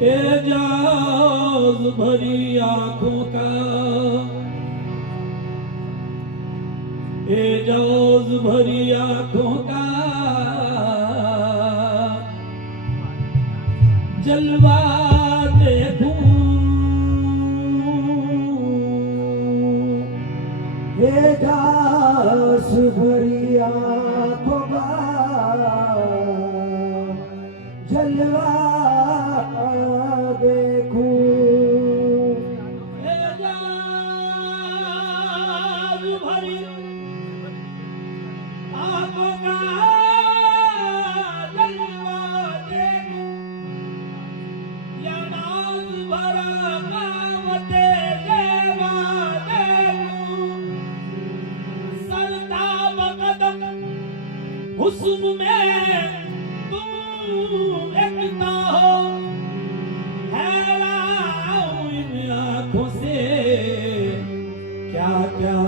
एजाज भरी आंखों का, एजाज भरी आंखों का जलवा देखूं, एजाज भरी आंखों का जलवा हुस्न में तुम एकता हो, हैरान इन आँखों से क्या क्या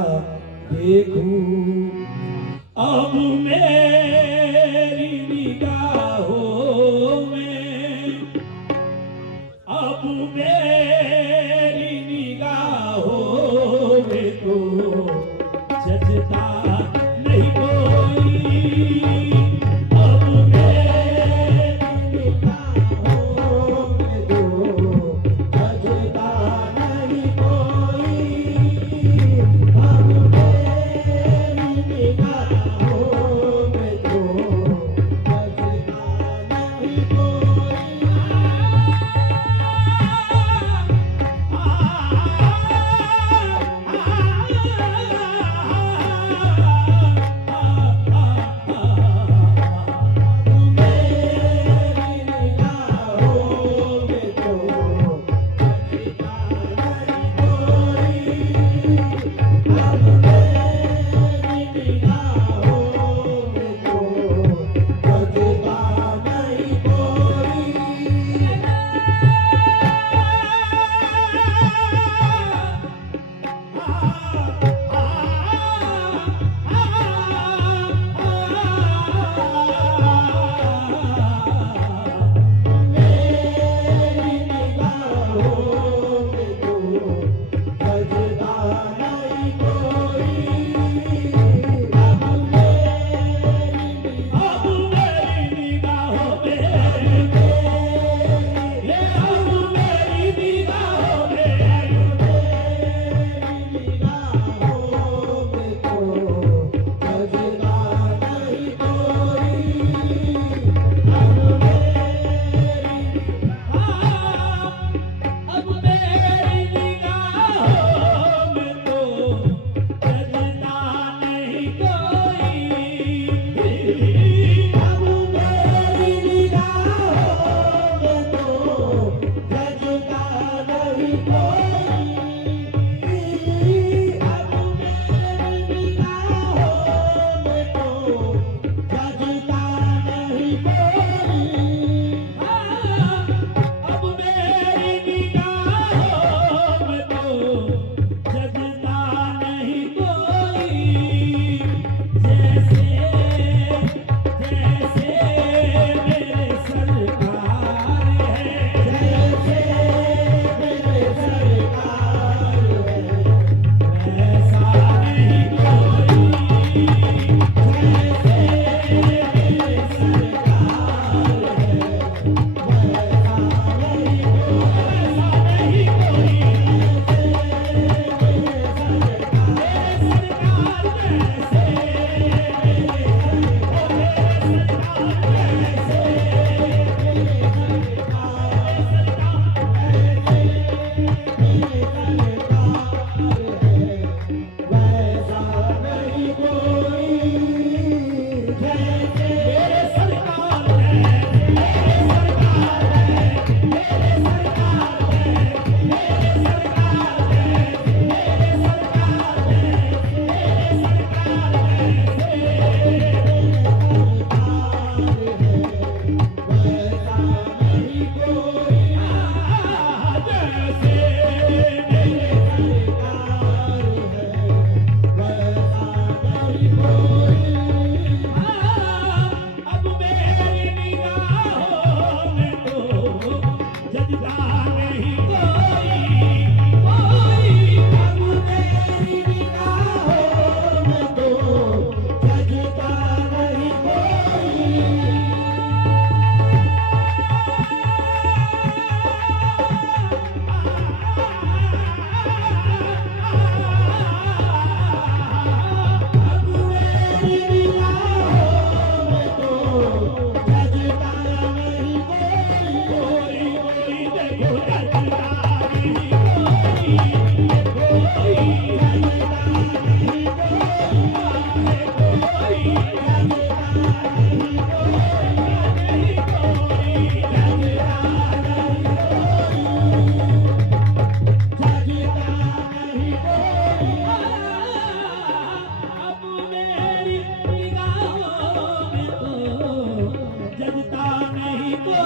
देखूं। अब मेरी निगाहों में, अब मेरी निगाहों में तो जजता नहीं कोई। अब मेरी निगाहों में तो जजता नहीं कोई। अब मेरी निगाहों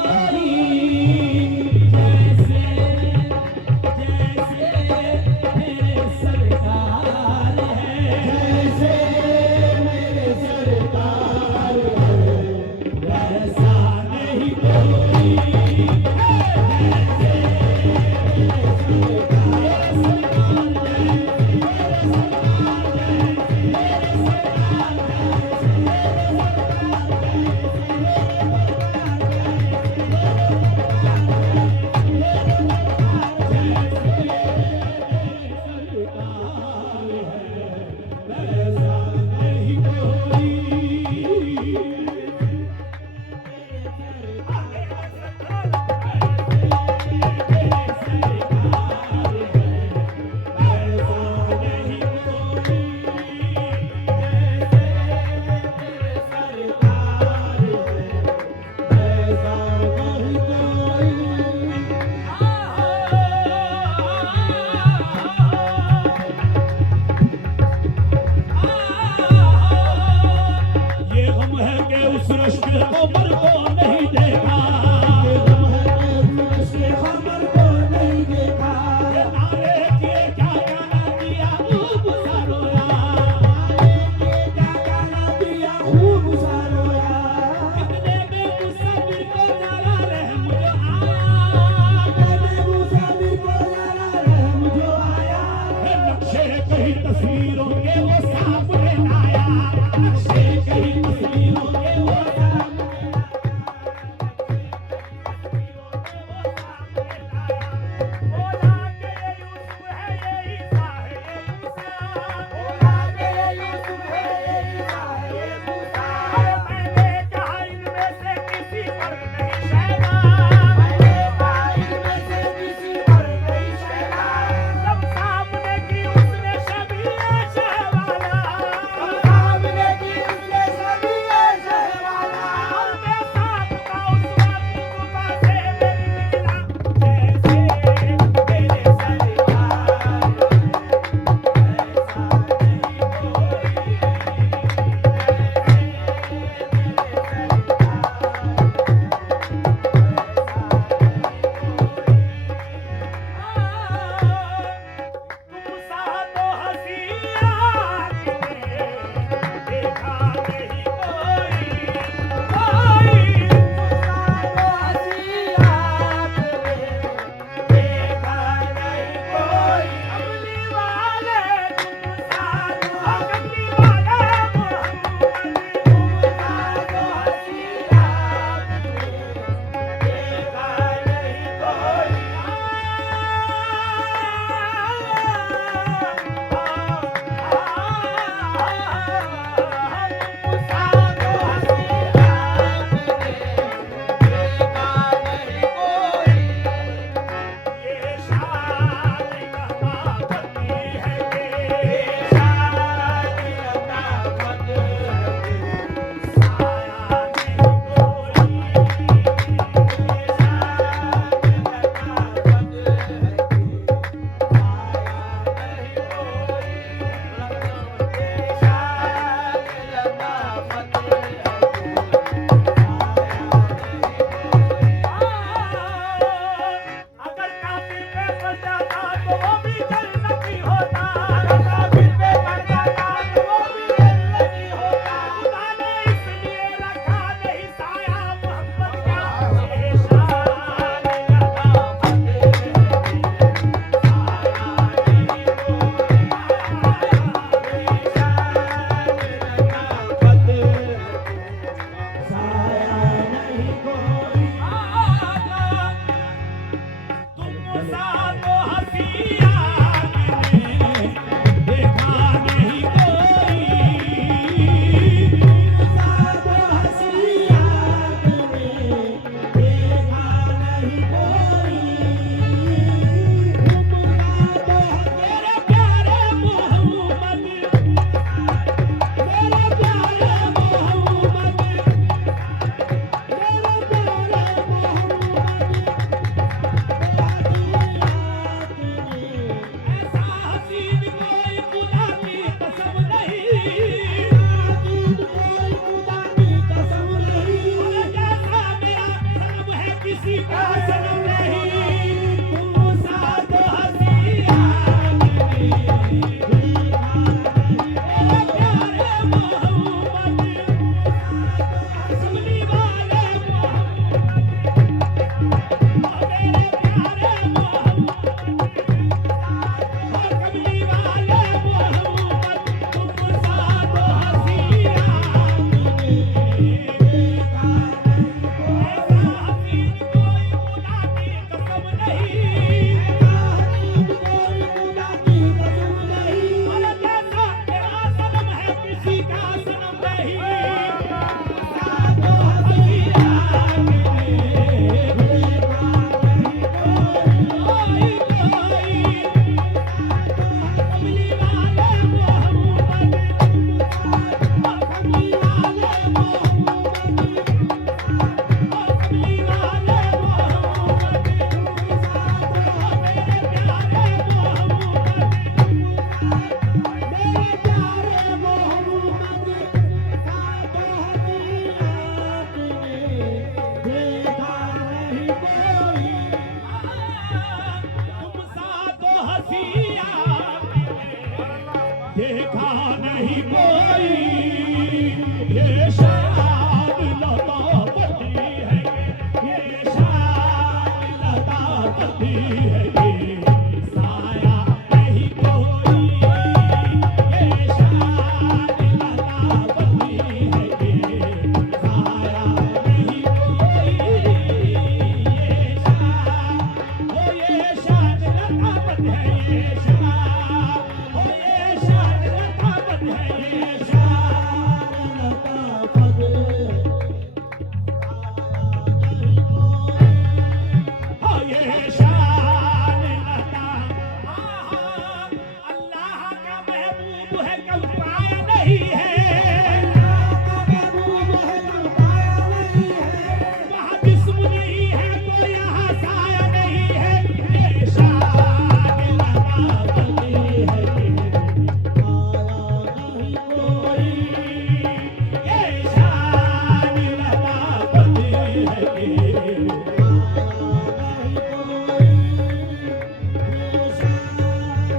कोई जैसे जैसे मेरे सरकार है जैसे मेरे सरकार है वैसा नहीं कोई किसी का सनम नहीं तुम सा तो हसीना नहीं मेरे प्यारे मोहम्मद कमली वाले मोहम्मद मेरे प्यारे मोहम्मद कमली वाले मोहम्मद तुम सा तो हसीना देखा नहीं कोई ये शान लता पति है ये शान लता पति है ये साया नहीं कोई ये शान लता पति है ये साया नहीं कोई ये शान ओ ये शान लता पति है ये शान ओ ये शान लता पति है ये ओ ये शान लता अल्लाह का महबूब है कल पाया नहीं है वहाँ जिस्म नहीं है तो यहाँ साया नहीं है ये शान लता पति है ये शान लता पति है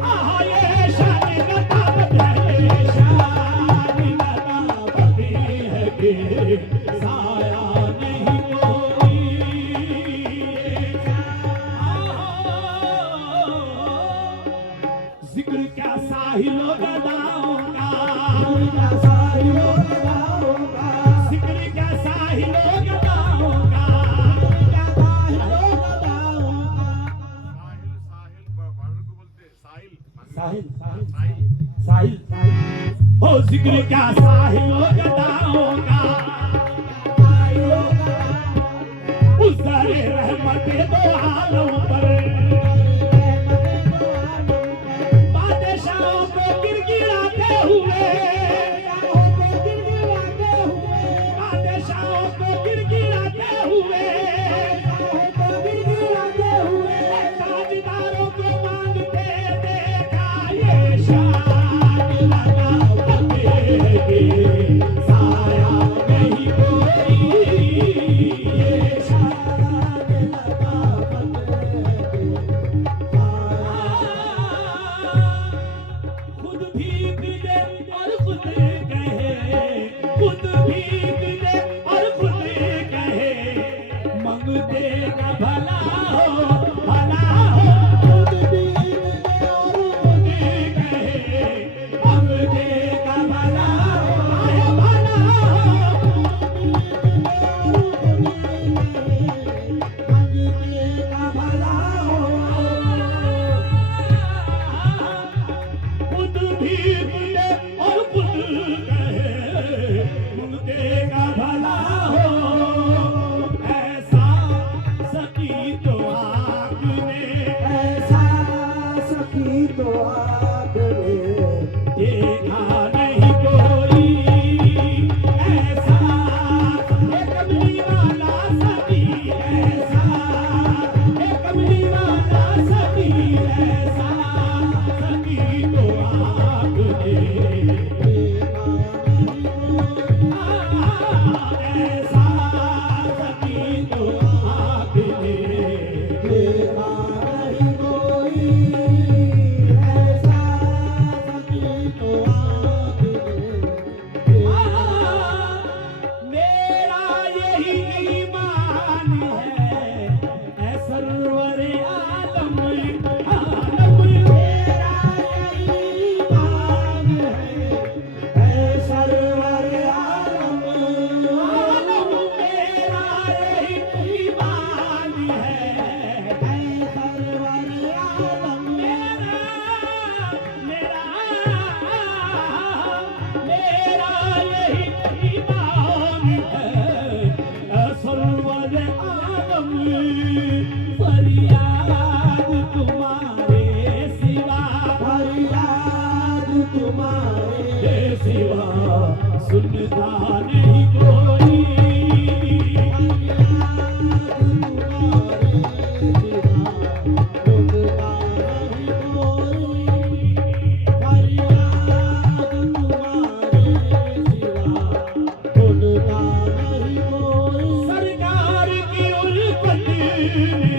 आहा ये शान लता पति है ये शान लता पति है कि साया नहीं कोई जिक्र क्या साहिलो गदाओं का जिक्र क्या साहिलो गदाओं का साहिल साहिल हो जिक्र क्या साहिलो गदाओं का उज़्ज़ारे रहमत दो आलम पर बादशाहों को गिड़गिड़ाते हुए बादशाहों को गिड़गिड़ाते हुए ताजदारों को मांगते देखा ये शान लता पति है कि साया नहीं कोई ये शान लता खुद भीग दे और खुद कहे खुद भीग दे और खुद कहे मंगते का भला हो खुद भीग दे और खुद कहे मंगते का भला हो भला खुद भीग दे और खुद कहे मंगते का भला हो ऐसा सकी तो आपने देखा नहीं कोई ऐसा ये कमली वाला सभी ऐसा ये कमली वाला सभी ऐसा सभी तो आपने ऐसा सभी तो आपने ने